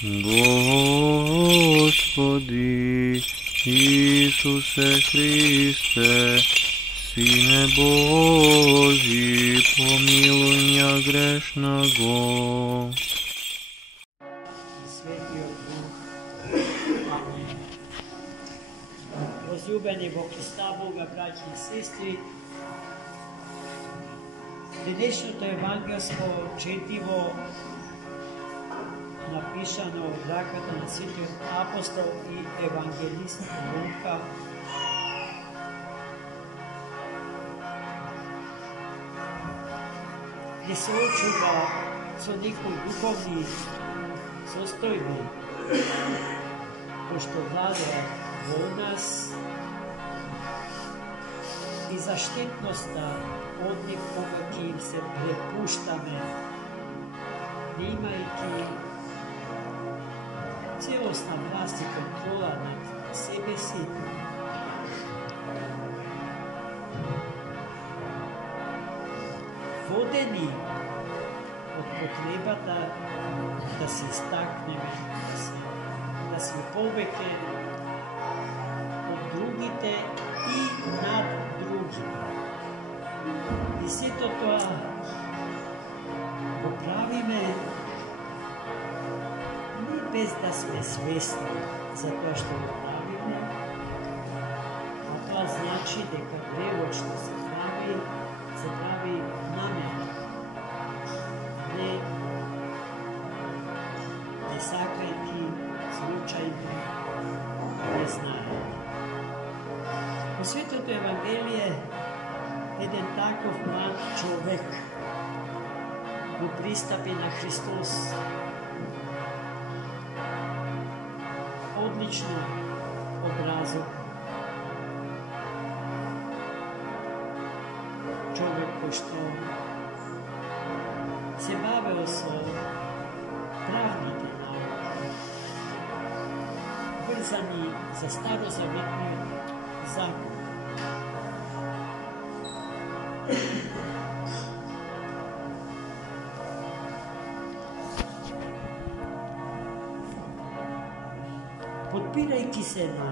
Господи Исусе Христе, Сине Божий, помилуй меня грешного. Svetio Duh. Amen. Возлюбени во Христа Бога, браќи и сестри, денешното евангелско четиво напишано од раката на светиот апостол и евангелист Лука, ги се очува со некои духовни состојби кои што владеат во нас и за штетноста од нив кога ќе им се препуштаме, не имајќи целосна власт и контрола над себе си. Водени од потребата да се истакнеме, да сме повеќе од другите и над други. И сето тоа го правиме не без да сме свесни за тоа што го правиме, а тоа значи дека гревот што се прави намерно. Не сакајќи случајно, не знаејќи. Во Светото Евангелие еден таков млад човек го пристапи на Христос. Одлично образов. Човек кој што се бавел со правните науки, врзани за старозаветниот закон. Подпирајќи се на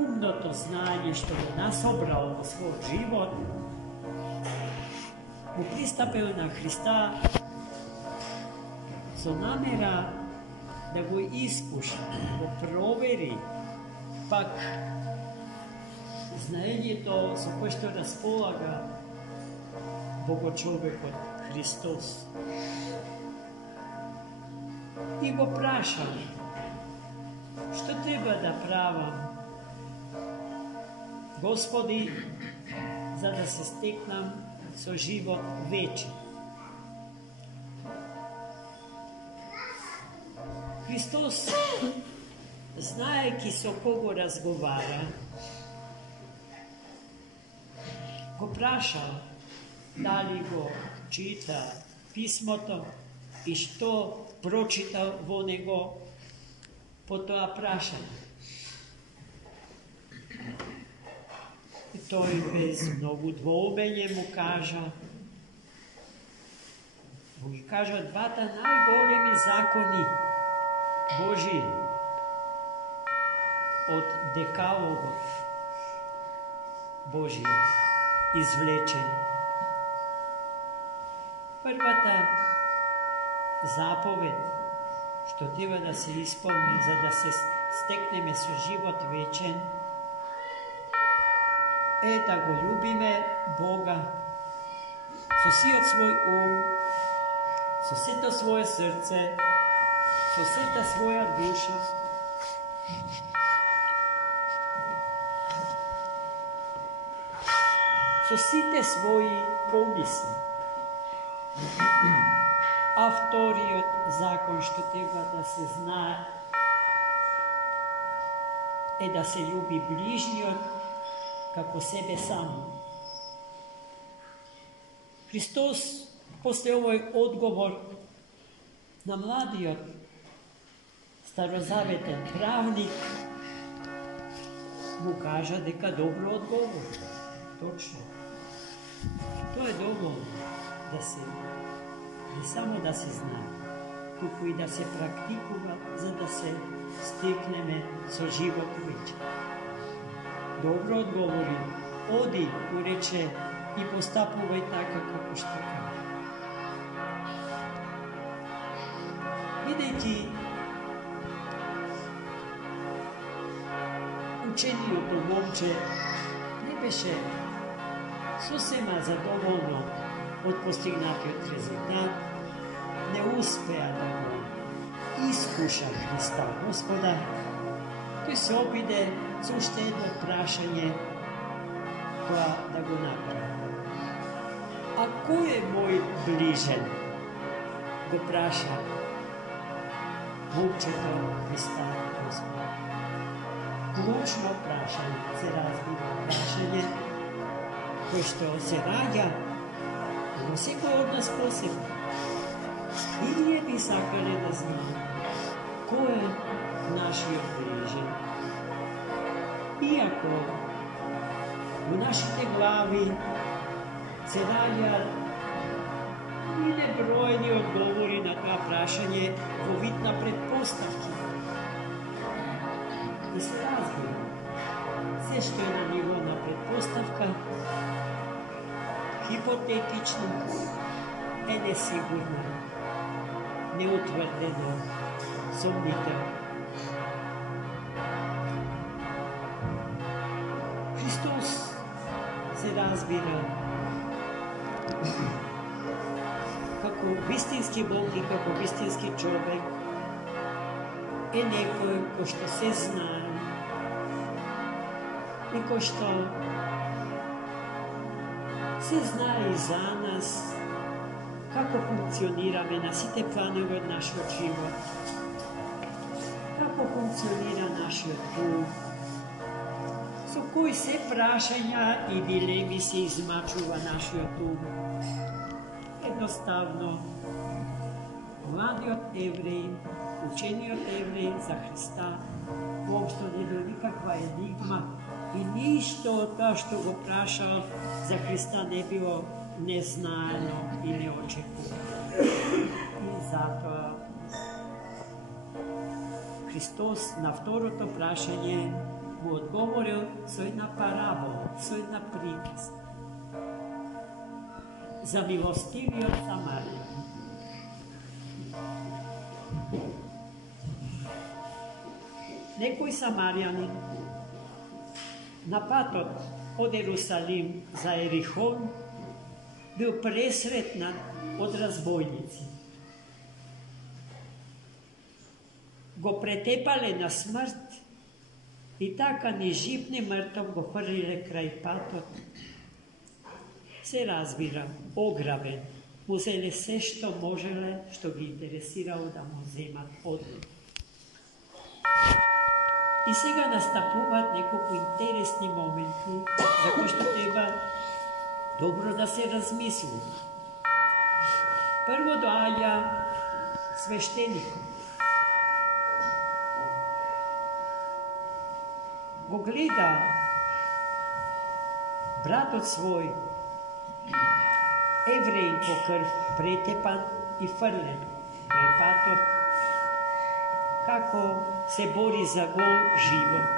умното знаење што го насобрал во својот живот, му пристапил на Христа со намера да го искуша, да го провери пак знаењето со кое што располага Богочовекот Христос. И го прашал, што треба да правам, Господи, за да се стекнам со живот вечен. Христос, знаејќи со кого разговара, го прашал дали го чита писмото и што прочитал во него по тоа прашање. И тој без многу двоумење му кажа, двата најголеми закони Божи од декалогот Божи извлечен. Првата заповед што треба да се исполни за да се стекнеме со живот вечен е да го љубиме Бога со сиот свој ум, со сето свое срце, со сета своја душа, со сите своји помисли. А вториот закон што треба да се знае е да се љуби ближниот како себе само. Христос после овој одговор на младиот старозаветен правник му кажа дека добро одговор. Точно. Тоа е доволно да се, не само да се знае. колку и да се практикува, за да се стекнеме со живот вечен. Добро одговори, оди, му рече, и постапувај така како што кажа. Бидејќи учениото момче не беше сосема задоволно од постигнатиот резултат, не успеа да го искуша Христа Господа, тој се обиде со уште едно прашање тоа да го направи. А кој е мој ближен? Го праша момчето Христа Господа. Клучно прашање, се разбира прашање, кој што се раѓа во секој од нас посебно. И ние би сакале да знаеме кој е нашиот ближен. Иако во нашите глави се раѓа и небројни одговори на тоа прашање во вид на предпоставки. И се разбира, се што е на ниво на предпоставка, хипотетично е несигурно, неутврдено, сомнително. Христос се разбира како вистински Бог и како вистински човек е некој кој што се знае и кој што се знае и за нас како функционираме на сите планови од нашиот живот, како функционира нашиот дух, со кои се прашања и дилеми се измачува нашиот ум. Едноставно, младиот евреј, учениот евреј за Христа, воопшто не бил никаква енигма и ништо од тоа што го прашал за Христа не било незнаено и неочекувано. И затоа Христос на второто прашање му одговорил со една парабола, со една приказка за милостивиот самарјанин. Некој самарјанин на патот од Ерусалим за Ерихон бил пресретнат од разбойници. Го претепале на смрт и така ни жив, ни мртов го фрлиле крај патот. Се разбира, ограбен, му зеле се што можеле, што ги интересирало да му земат од него. И сега настапуваат неколку интересни моменти, за кои што треба добро да се размисли. Прво доаѓа свештеникот. Го гледа братот свој, евреј по крв, претепан и фрлен крај патот, како се бори за гол живот.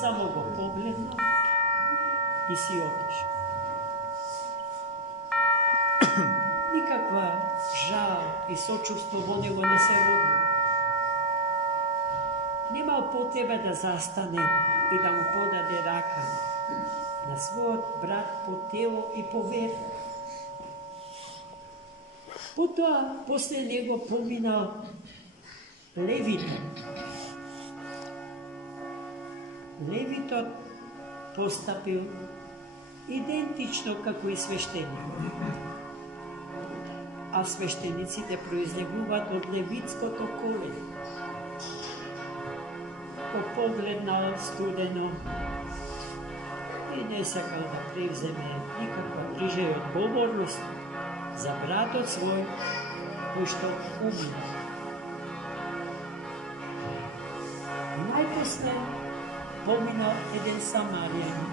Само го погледна и си отишел. Никаква жал и сочувство во него не се роди. Немал потреба да застане и да му подаде рака на својот брат по тело и по вера. Потоа, после него поминал Левитот. Левитот постапил идентично како и свештеникот. А свештениците произлегуваат од левитското колење. Го погледнал студено и не сакал да превземе никаква грижа и одговорност за братот свој, кој што умина. Најпосле поминал еден самарјанин,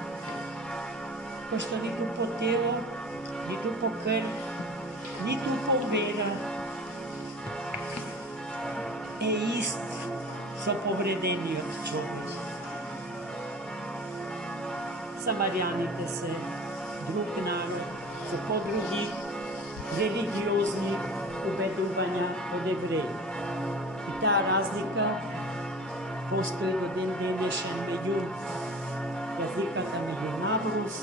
кој што ниту по тело, ниту по крв, ниту по вера не е ист со повредениот човек. Самарјаните се друг народ, со подруги религиозни убедувања од евреи. И таа разлика постои до ден денешен меѓу разликата меѓу Наврус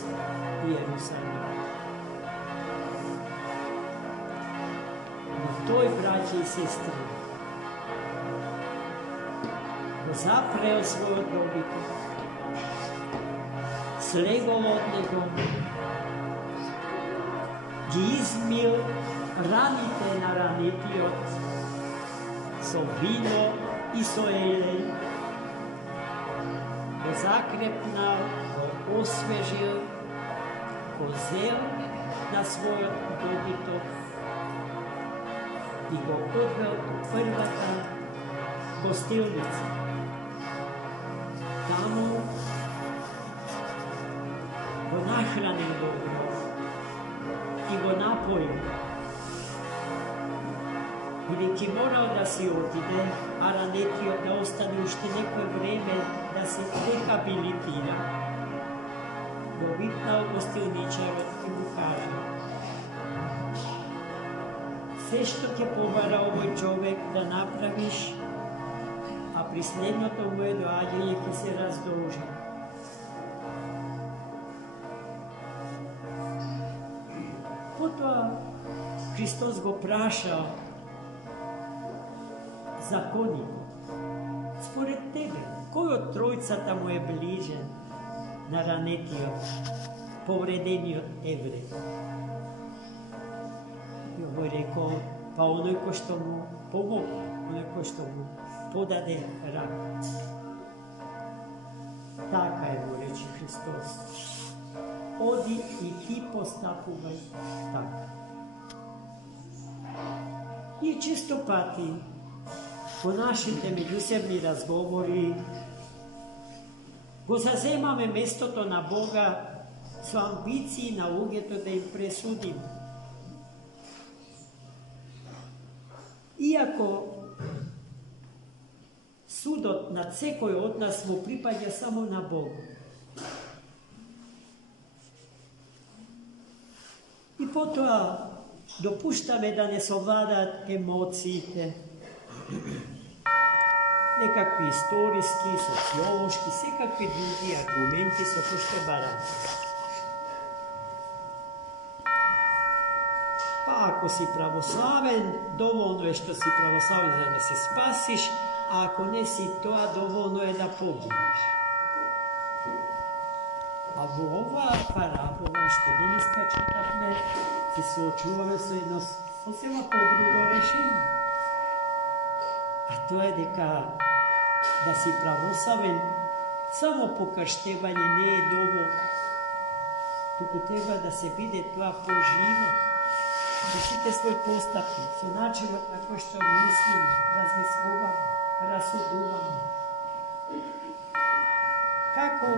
и Јерусалим. Но тој, браќи и сестри, го запрел својот добиток, слегол од него, ги измил раните на ранетиот со вино и со елеј, го закрепнал, го освежил, го зел на својот добиток и го одвел до првата гостилница. Таму го нахранил добро и го напоил. Бидејќи морал да си отиде, а ранетиот да остане уште некој време да се рехабилитира, го викнал гостилничарот и му кажа: се што ќе побара овој човек да направиш, а при следното моје доаѓање ќе се раздолжи. Потоа Христос го праша законникот: според тебе, кој од тројцата му е ближен на ранетиот, повредениот евреј? И овој рекол: па оној кој што му помогна, оној кој што му подаде рака. Така е, му рече Христос. Оди и ти постапувај така. И често пати во нашите меѓусебни разговори го заземаме местото на Бога со амбиции на луѓето да им пресудиме. Иако судот над секој од нас му припаѓа само на Бога. И потоа допуштаме да не совладаат емоциите, некакви историски, социолошки, секакви други аргументи со кои што бараме. Па ако си православен, доволно е што си православен за да се спасиш, а ако не си тоа, доволно е да погинеш. А во оваа парабола што денеска читавме, се соочуваме со едно сосема подруго решение. А тоа е дека да си православен само покрштевање не е доволно, туку треба да се биде тоа поживо, со сите своји постапки, со начинот на кој што мислиме, размислуваме, расудуваме. Како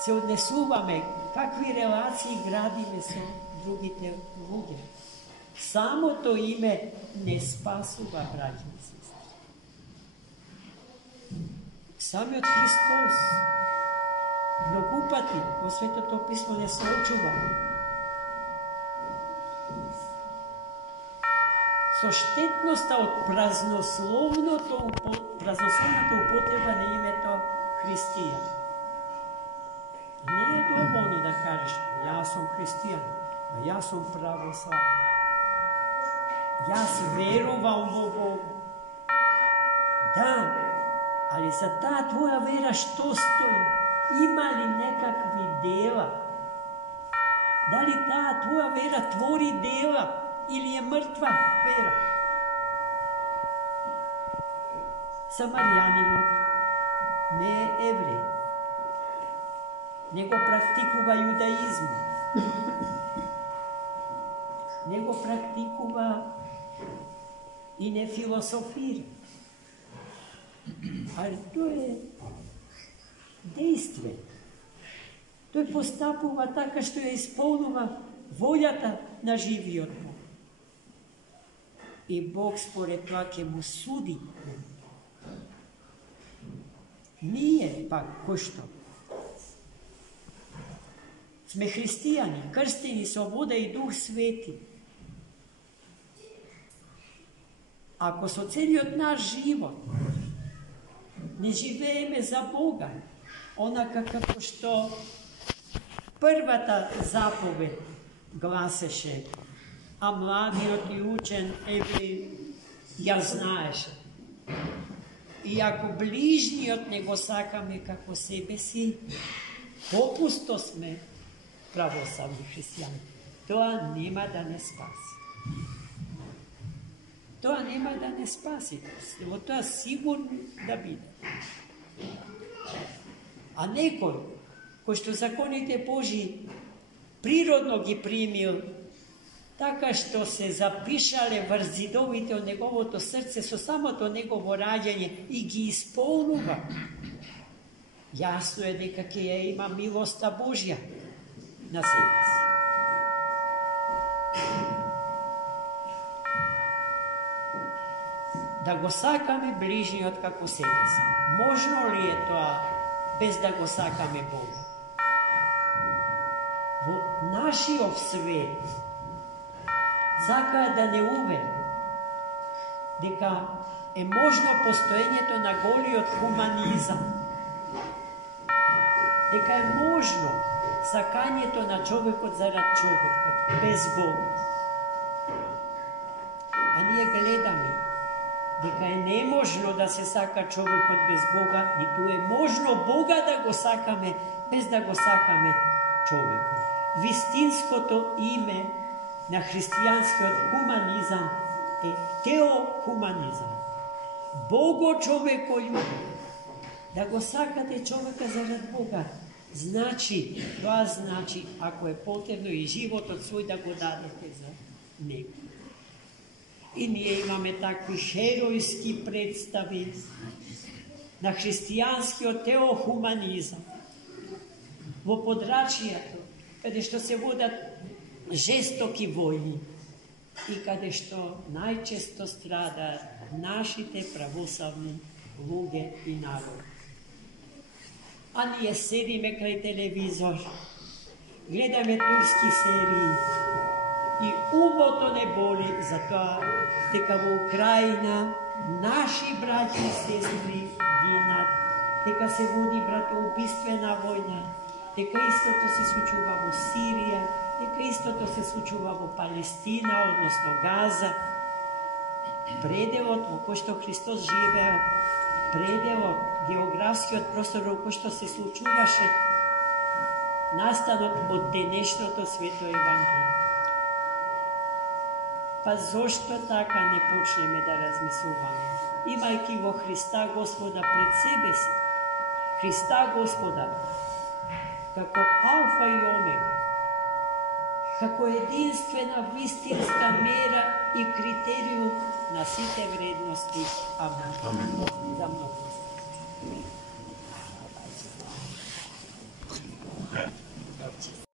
се однесуваме, какви релации градиме со другите луѓе. Самото име не спасува, браќи и сестри. Самиот Христос многу пати во Светото писмо не соочува со штетноста од празнословната употреба на името христијан. Не е доволно да кажеш: јас сум христијан, јас сум православен, јас верувам во Бога. Да, али за таа твоја вера што стои? Има ли некакви дела? Дали таа твоја вера твори дела или е мртва вера? Самарјанинот не е евреј, не го практикува јудаизмот, не го практикува и не философира. Ali to je действие. Тој постапува така што ја исполнува волјата на живиот Бог. И Бог според това ќе му суди. Ние пак, кој што? Сме християни, крстени со вода и Дух Свети. Ако со целиот наш живот не живееме за Бога, онака како што првата заповед гласеше, а младиот и учен евреј ја знаеше. И ако ближниот не го сакаме како себе си, попусто сме православни христијани. Тоа нема да не спаси. Тоа нема да не спаси. Во тоа сигурно да биде. А некој, кој што законите Божи природно ги примил, така што се запишале врз зидовите од неговото срце со самото негово раѓање и ги исполнува, јасно е дека ќе ја има милоста Божја на себе си. Да го сакаме ближниот како себе си. Можно ли е тоа без да го сакаме Бога? Во нашиот свет сакаат да не увери дека е можно постоењето на голиот хуманизам, дека е можно сакањето на човекот зарад човекот, без Бог. А ние гледаме дека е неможно да се сака човекот без Бога, ниту е можно Бога да го сакаме без да го сакаме човекот. Вистинското име на христијанскиот хуманизам е теохуманизам. Бого-човекољубие. Да го сакате човека зарад Бога, значи, тоа значи, ако е потребно и животот свој да го дадете за него. И ние имаме такви херојски представи на христијанскиот теохуманизам. Во подрачјето, каде што се водат жестоки војни и каде што најчесто страдаат нашите православни луѓе и народ. А ние седиме крај телевизор, гледаме турски серии и умото не боли за тоа дека во Украина наши браќи и сестри гинат, дека се води братоубиствена војна, дека истото се случува во Сирија, дека истото се случува во Палестина, односно Газа. Пределот во кој што Христос живеел, пределот, географскиот простор во кој што се случуваше настанот од денешното свето Евангелие. Па зошто така не почнеме да размислуваме, имајќи го Христа Господа пред себе си, Христа Господа како алфа и омега, како единствена вистинска мера и критериум на сите вредности. Амин. За многу.